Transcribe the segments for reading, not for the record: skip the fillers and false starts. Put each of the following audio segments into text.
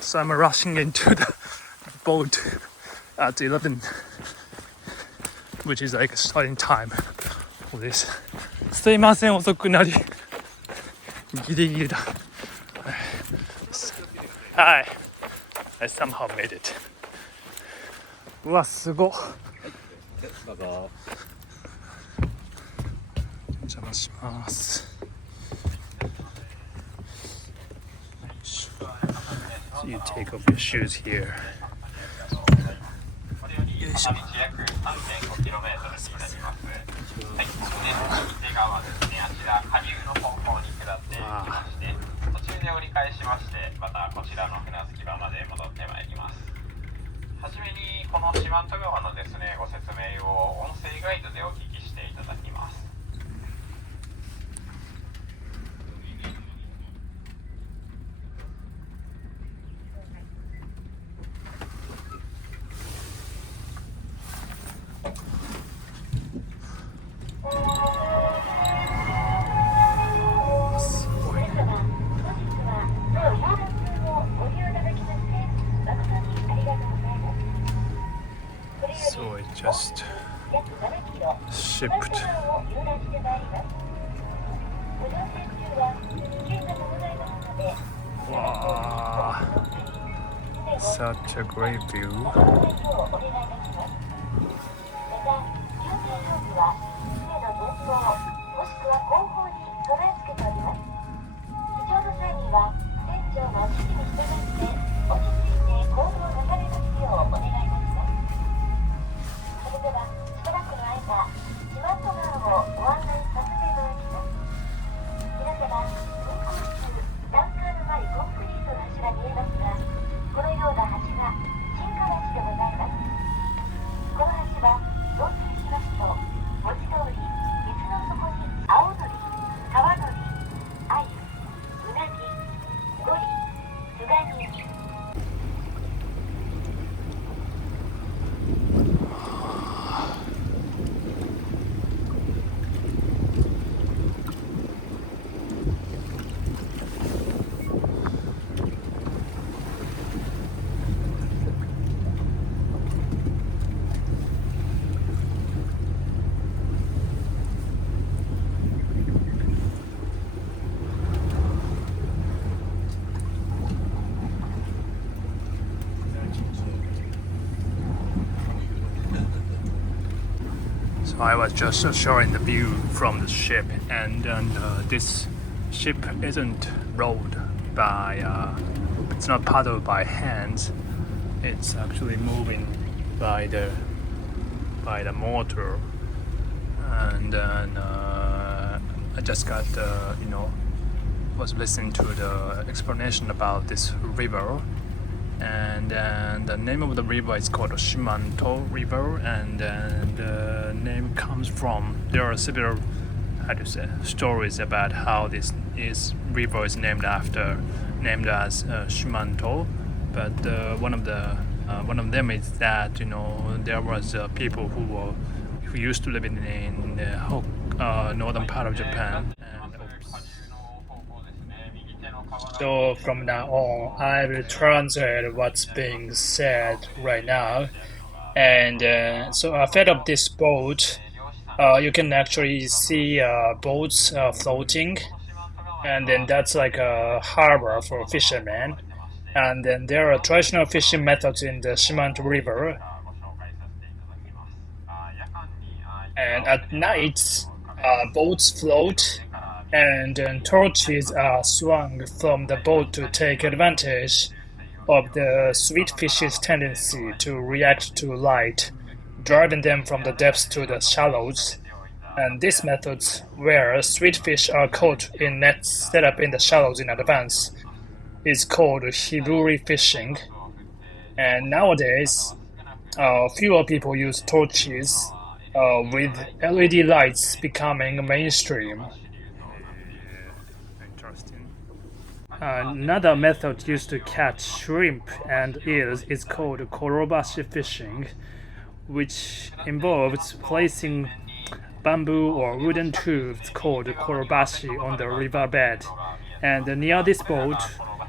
So I'm rushing into the boat at 11, which is like a starting time for this. すいません、遅くなり。ギリギリだ。はい。I somehow made it. うわ、すごっ。どうぞ。お邪魔します。So you take off your shoes here. よいしょ。途中で折り返しまして、またこちらの船着き場まで戻ってまいります。はじめにこの四万十川のですね、ご説明を音声ガイドでお聞きしていただきます。So it just shipped. Wow, such a great view. I was just showing the view from the ship, and this ship isn't rowed by, it's not paddled by hands. It's actually moving by the motor. And then I just got was listening to the explanation about this river. And the name of the river is called Shimanto River, and the name comes from, there are several stories about how this river is named as Shimanto, but one of them is that there was people who used to live in northern part of Japan. So from now on, I will translate what's being said right now. And so ahead of this boat, you can actually see boats floating. And then that's like a harbor for fishermen. And then there are traditional fishing methods in the Shimanto River. And at night, boats float. And then torches are swung from the boat to take advantage of the sweetfish's tendency to react to light, driving them from the depths to the shallows. And this method, where sweetfish are caught in nets set up in the shallows in advance, is called hiburi fishing. And nowadays, fewer people use torches, with LED lights becoming mainstream. Another method used to catch shrimp and eels is called korobashi fishing, which involves placing bamboo or wooden tubes called korobashi on the riverbed And near this boat,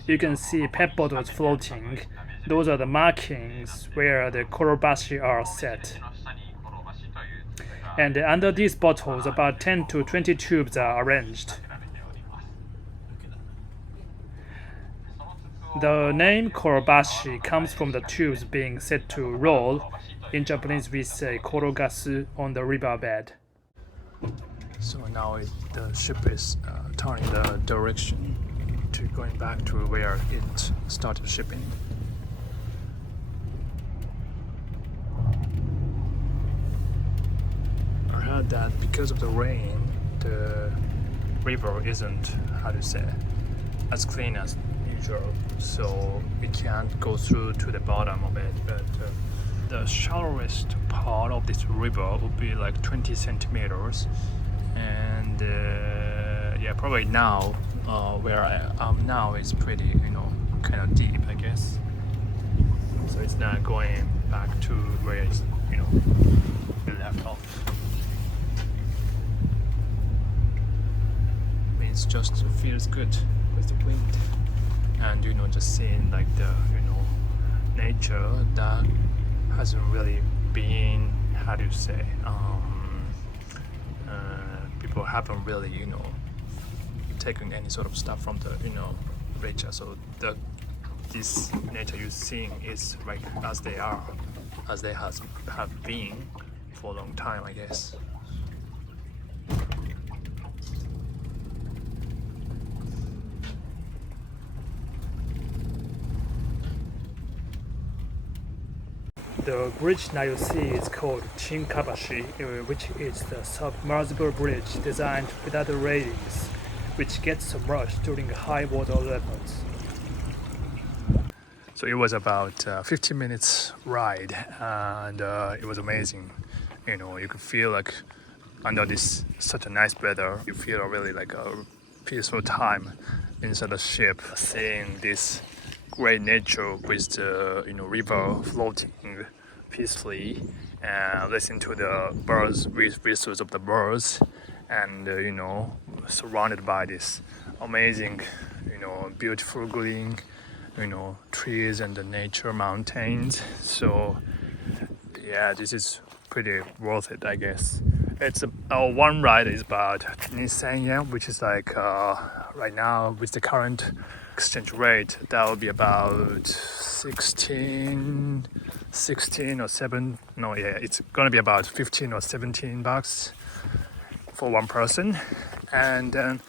you can see pet bottles floating. Those are the markings where the korobashi are set. And under these bottles, about 10 to 20 tubes are arranged. The name korobashi comes from the tubes being set to roll. In Japanese, we say korogasu on the riverbed. So now the ship is turning the direction to going back to where it started shipping. I heard that because of the rain, the river isn't, how to say, as clean as usual, so we can't go through to the bottom of it. But the shallowest part of this river would be like 20 centimeters, and yeah, probably now where I am now is pretty, kind of deep, I guess. So it's not going back to where it's, we left off. It just feels good with the wind, and just seeing like the nature that hasn't really been, how do you say, people haven't really taken any sort of stuff from the nature, so this nature you're seeing is like as they are, as they have been for a long time, I guess. The bridge now you see is called Chinkabashi, which is the submersible bridge designed without the railings, which gets submerged during high water levels. So it was about 15 minutes ride, and it was amazing. You could feel like under this such a nice weather, you feel really like a peaceful time inside the ship, seeing this great nature with the river floating peacefully, and listen to the birds, whistles of the birds, and surrounded by this amazing beautiful green trees and the nature mountains. So yeah, this is pretty worth it, I guess. It's one ride is about 2,000 yen, which is like right now with the current exchange rate, that would be about 16 or 7. No, yeah, it's gonna be about 15 or 17 bucks for one person. And then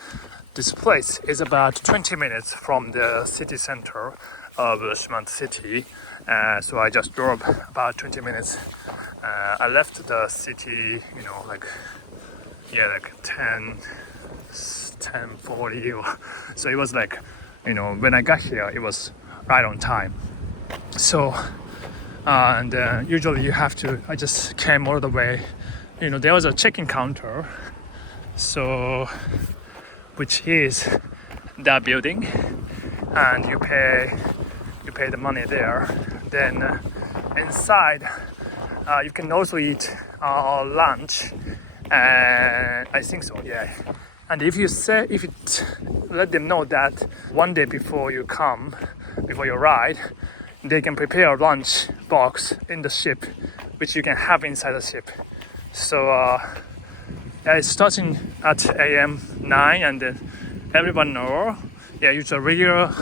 this place is about 20 minutes from the city center of Shimanto City. So I just drove about 20 minutes. I left the city, like 10:40. So it was like, when I got here, it was right on time. So, and usually I just came all the way. There was a check-in counter, so which is that building, and you pay the money there. Then inside, you can also eat lunch, and I think so, yeah. And if you let them know that one day before you ride, they can prepare a lunch box in the ship, which you can have inside the ship. So it's starting at AM 9, and then every 1 hour. Yeah, usually regular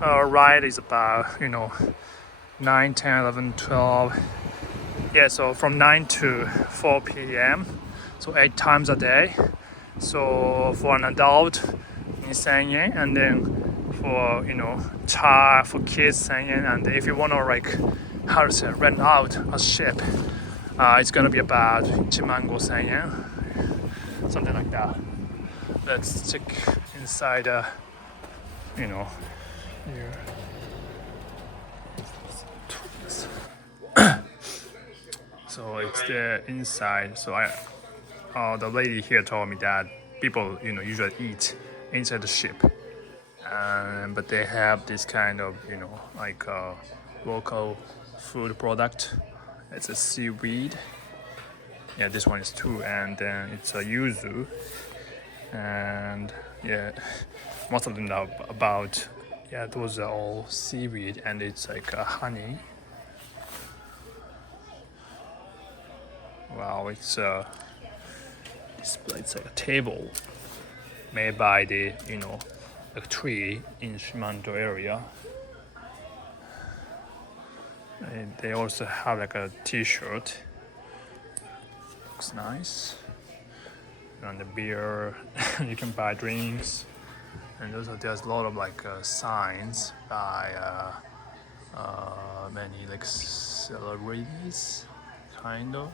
ride is about 9, 10, 11, 12. Yeah, so from 9 to 4 p.m. So 8 times a day. So for an adult, 2,000 yen, and then for child, for kids, 1,000 yen, and if you want to rent out a ship, it's gonna be about 15,000 yen, something like that. Let's check inside. Here. So it's the inside. So the lady here told me that people usually eat inside the ship, but they have this kind of like local food product. It's a seaweed. Yeah, this one is too, and then it's a yuzu, and yeah, most of them are about, yeah, those are all seaweed and it's like honey. Wow, it's like a table made by the a tree in Shimanto area. And they also have like a t-shirt. Looks nice. And the beer, you can buy drinks. And also there's a lot of like signs by many like celebrities, kind of.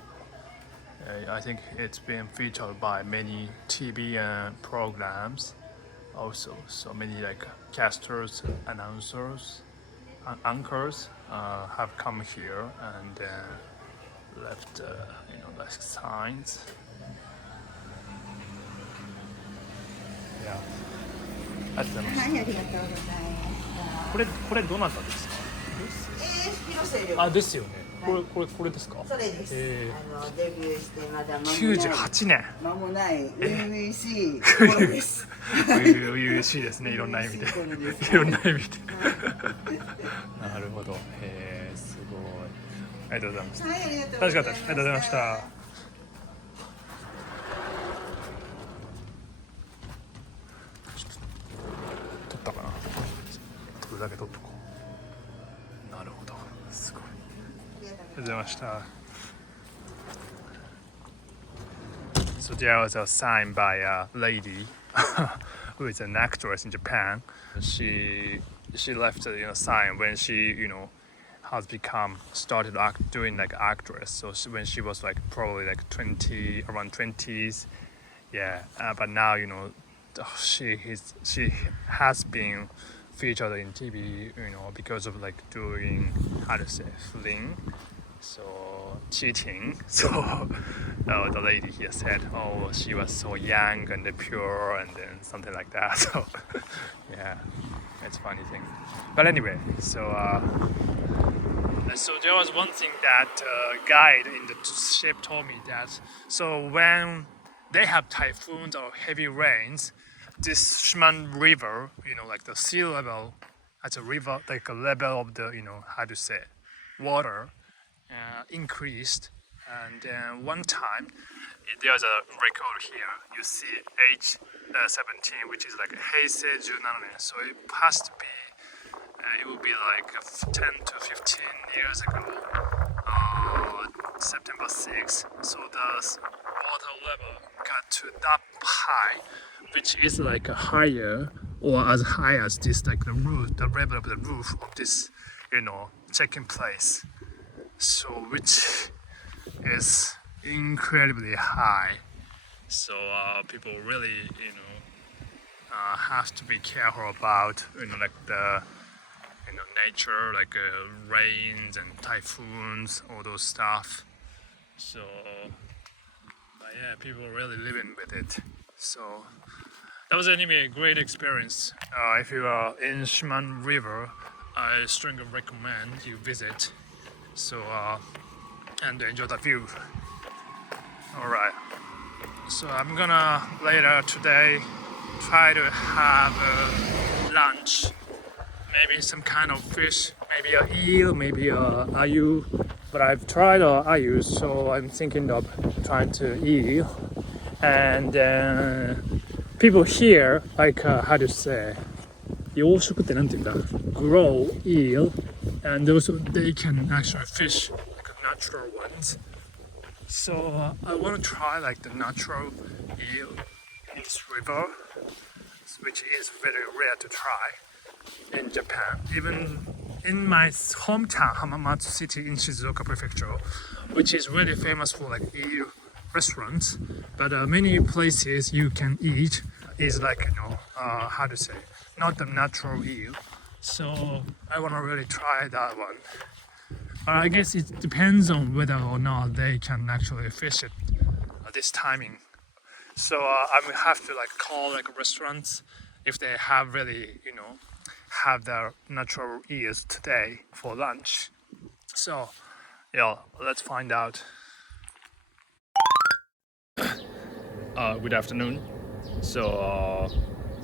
I think it's been featured by many TV programs also. So many like casters, announcers, anchors have come here and left like signs. Yeah. ありがとうございました。はい、ありがとうございました。これどなたですか？広瀬涼子。あ、ですよね。これですか？それです。デビューしてまだ間もない。98年。間もない初々しい頃です。初々しいですね。いろんな意味で。いろんな意味で。なるほど。すごい。ありがとうございました。はい、ありがとうございました。楽しかったです。ありがとうございました。撮ったかな。撮るだけ撮っとこう。なるほど。すごい。ありがとうございました。So there was a sign by a lady who is an actress in Japan. She left a sign when she has become started doing like actress. So when she was like probably like 20, around 20s, yeah. But now she has been featured in TV, because of like doing fling. So cheating. So the lady here said, oh, she was so young and pure and then something like that. So yeah, it's a funny thing. But anyway, so there was one thing that guide in the ship told me that so when they have typhoons or heavy rains, this Shimanto River, like the sea level at a river, like a level of the water increased. And then one time there's a record here. You see H17, which is like Heisei 17. So it has to be. It would be like 10 to 15 years ago, September 6th. So the water level got to that high, which is like higher or as high as this, like the level of the roof of this, check-in place. So which is incredibly high. So people really, have to be careful about, like the nature, like rains and typhoons, all those stuff. So, but yeah, people are really living with it. So that was anyway a great experience. If you are in Shimanto River, I strongly recommend you visit. So and enjoy the view. All right. So I'm gonna later today try to have lunch. Maybe some kind of fish, maybe an eel, maybe a ayu. But I've tried ayu, so I'm thinking of trying to eel. And people here, like grow eel, and also they can actually fish like natural ones. So I want to try like the natural eel in this river, which is very rare to try in Japan. Even in my hometown, Hamamatsu City in Shizuoka Prefecture, which is really famous for like eel restaurants, but many places you can eat is like not the natural eel. So I want to really try that one. I guess it depends on whether or not they can actually fish it at this timing. So I will have to like call like restaurants if they have really have their natural eels today for lunch. So yeah, let's find out. Good afternoon. So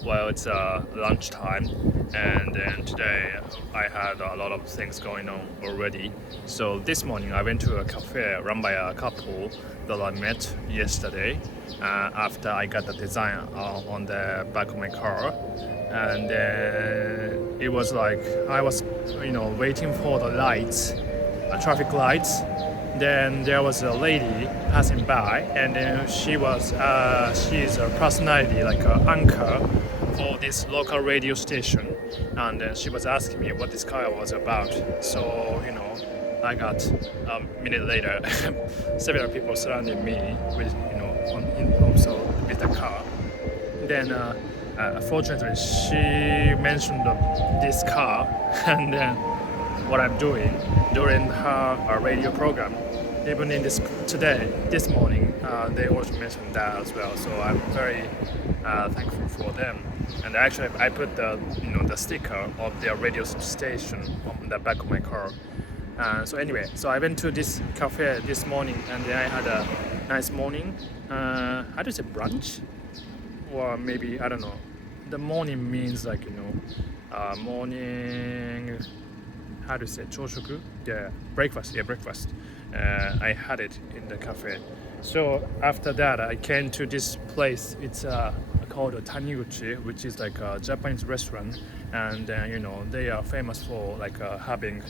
well, it's lunchtime, and then today I had a lot of things going on already. So this morning I went to a cafe run by a couple that I met yesterday after I got the design on the back of my car. And it was like I was waiting for the lights, traffic lights. Then there was a lady passing by, and then she's a personality, like an anchor for this local radio station, and she was asking me what this car was about. So I got a minute later several people surrounding me with also with the car. Then fortunately she mentioned this car and then what I'm doing during her radio program. Even in this morning, they also mentioned that as well. So I'm very thankful for them. And actually, I put the sticker of their radio station on the back of my car. So anyway, so I went to this cafe this morning, and then I had a nice morning. How do you say brunch? Or maybe I don't know. The morning means like morning. How do you say 朝食? Yeah, breakfast. Yeah, breakfast. I had it in the cafe. So after that, I came to this place. It's called Taniguchi, which is like a Japanese restaurant, and they are famous for like having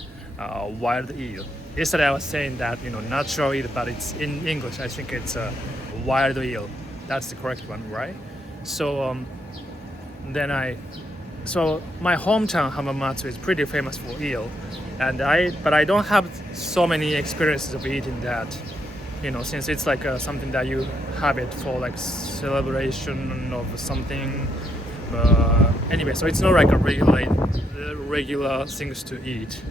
wild eel. Yesterday I was saying that natural eel, but it's in English. I think it's wild eel. That's the correct one, right? So So my hometown Hamamatsu is pretty famous for eel, but I don't have so many experiences of eating that, since it's like something that you have it for like celebration of something. Anyway, so it's not like a regular things to eat.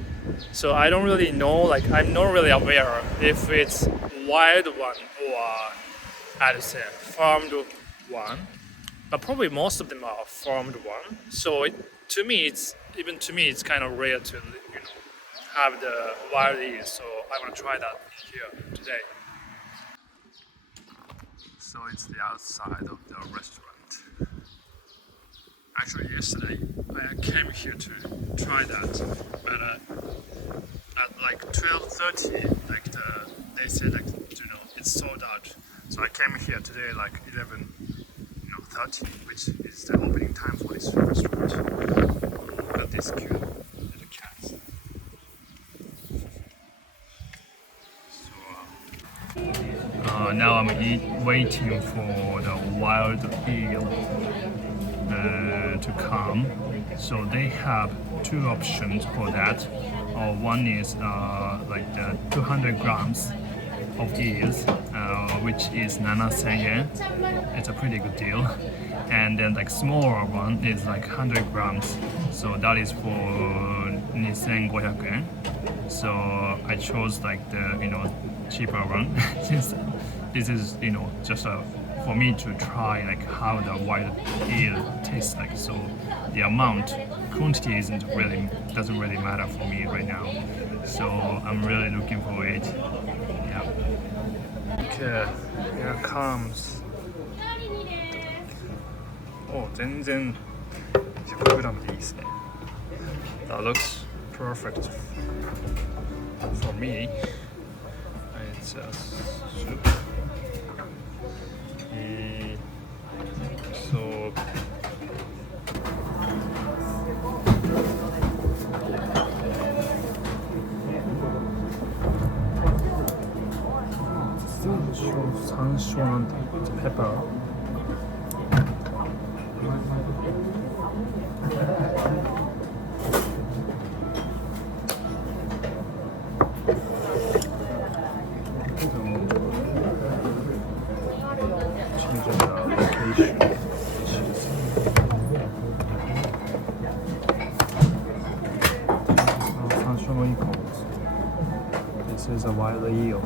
So I don't really know, like I'm not really aware if it's wild one or how to say farmed one. But probably most of them are farmed one. So to me, it's kind of rare to have the wild eel. So I want to try that here today. So it's the outside of the restaurant. Actually, yesterday I came here to try that, but at like 12:30, they said it's sold out. So I came here today like 11:30, which is the opening time for this restaurant. Look at this cute little cats. So now I'm waiting for the wild eel to come. So they have two options for that. One is like the 200 grams of eels, which is 7,000 yen. It's a pretty good deal. And then like smaller one is like 100 grams. So that is for 2,500 yen. So I chose like the cheaper one since this is just for me to try like how the wild eel tastes like. So the quantity doesn't really matter for me right now. So I'm really looking for it. Yeah. Okay, here comes. 全然 100g でいいですね。That looks perfect for me. It's a soup. So山椒 and pepper. This is a wild eel.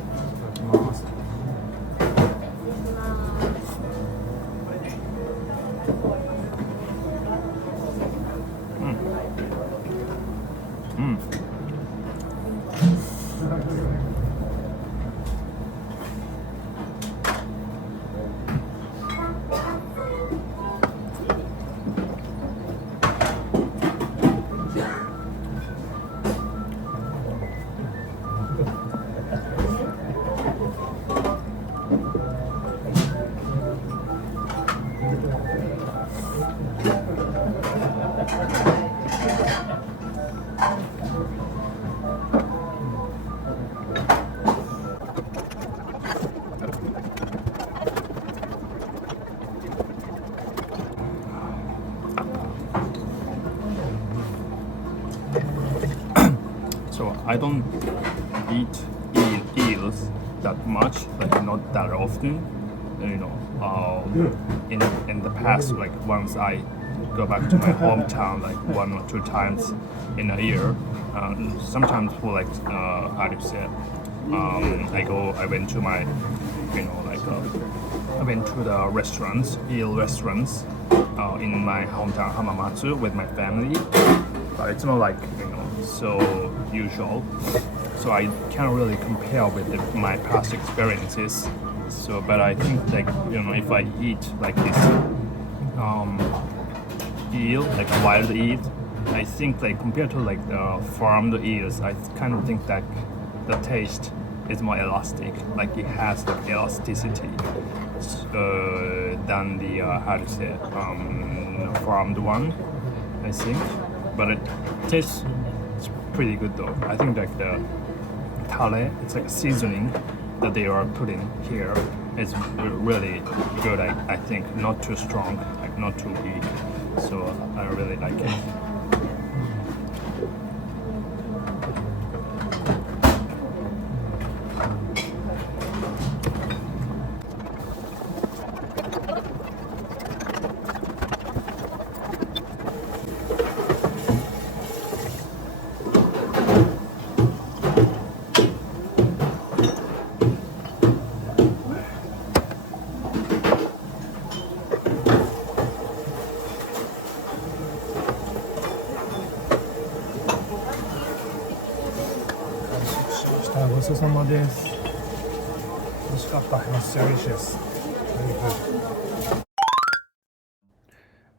So I don't eat eels that much, like not that often. In the past, like once I go back to my hometown, like 1 or 2 times in a year. Sometimes for like how do you say? I went to my, I went to the restaurants, eel restaurants, in my hometown Hamamatsu with my family. But it's not like so usual. So I can't really compare with my past experiences. So, but I think like if I eat like this eel, like a wild eel, I think like compared to like the farmed eels, I kind of think that the taste is more elastic. Like it has the elasticity than the how to say farmed one, I think. But it tastes pretty good though. I think like the tale, it's like a seasoning that they are putting here is really good. I think not too strong, like not too weak. So I really like it.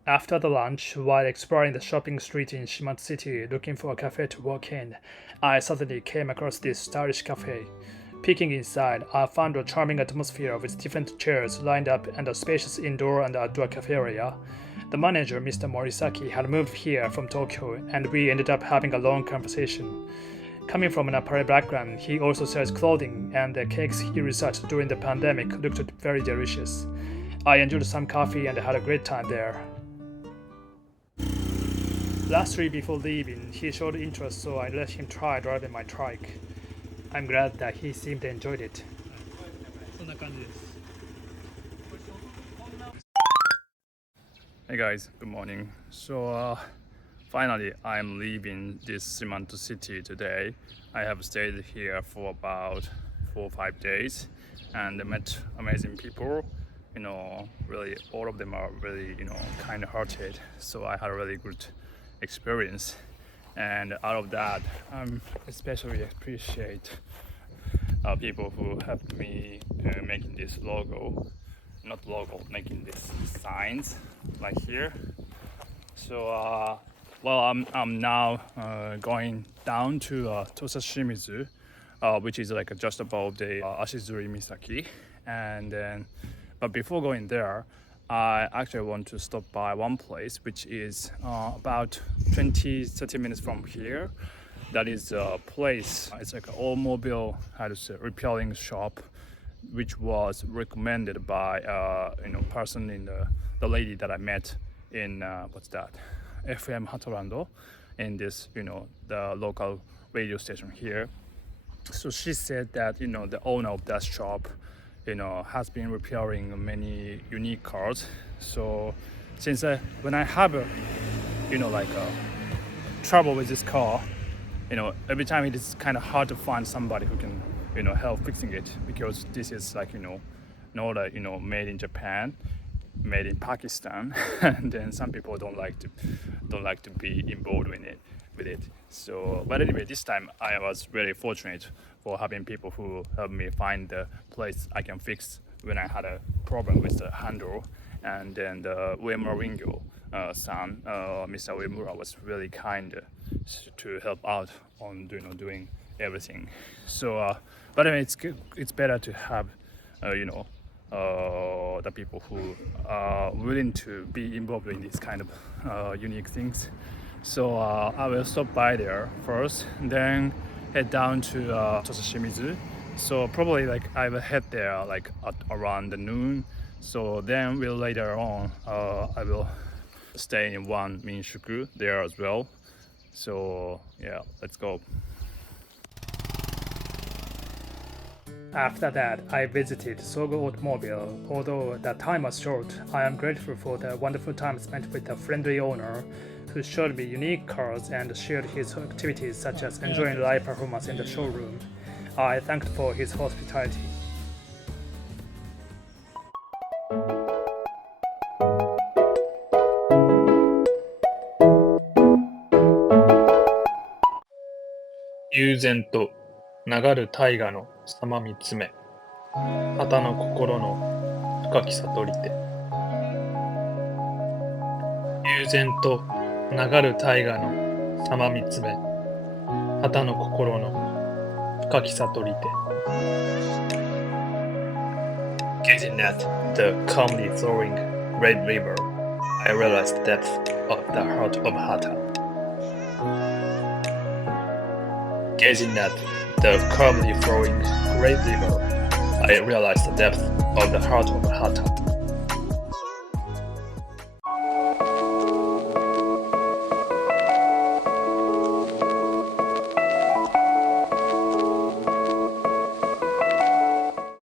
After the lunch, while exploring the shopping street in Shimanto City looking for a cafe to walk in, I suddenly came across this stylish cafe. Peeking inside, I found a charming atmosphere with different chairs lined up and a spacious indoor and outdoor cafe area. The manager, Mr. Morisaki, had moved here from Tokyo, and we ended up having a long conversation. Coming from an apparel background, he also sells clothing, and the cakes he researched during the pandemic looked very delicious. I enjoyed some coffee and had a great time there. Lastly, before leaving, he showed interest, so I let him try driving my trike. I'm glad that he seemed to enjoy it. Hey guys, good morning. So finally I'm leaving this Shimanto City today. I have stayed here for about 4 or 5 days and met amazing people. Really all of them are really kind-hearted. So I had a really good experience, and out of that especially appreciate people who helped me making this making these signs like here. So well, I'm now going down to Tosashimizu, which is like just above the Ashizuri Misaki, and then but before going there, I actually want to stop by one place which is about 20-30 minutes from here. That is a place, it's like an automobile repairing shop, which was recommended by person in the lady that I met in what's that, FM Hatorando, in this the local radio station here. So she said that the owner of that shop has been repairing many unique cars. So since when I have trouble with this car, every time it is kind of hard to find somebody who can help fixing it, because this is like not made in Japan, made in Pakistan, and then some people don't like to be involved with it. So but anyway, this time I was really fortunate for having people who helped me find the place I can fix when I had a problem with the handle. And then the Uemura Ringo son, Mr. Uemura, was really kind to help out on doing everything. So but anyway, it's better to have the people who are willing to be involved in this kind of unique things. So I will stop by there first, then head down to Shimizu. So probably like I will head there like at around the noon. So then we'll later on I will stay in one Minshuku there as well. So yeah, let's go. After that, I visited Sogo Automobile. Although the time was short, I am grateful for the wonderful time spent with the friendly owner who showed me unique cars and shared his activities such as enjoying live performance in the showroom. I thanked for his hospitality.悠然と流る大河の様見つめ、旗の心の深き悟りて。悠然と流る大河の様見つめ、旗の心の深き悟りて。Gazing at the calmly flowing Red River, I realized the depth of the heart of Hata. Gazing at the calmly flowing Great River, I realized the depth of the heart of Hata.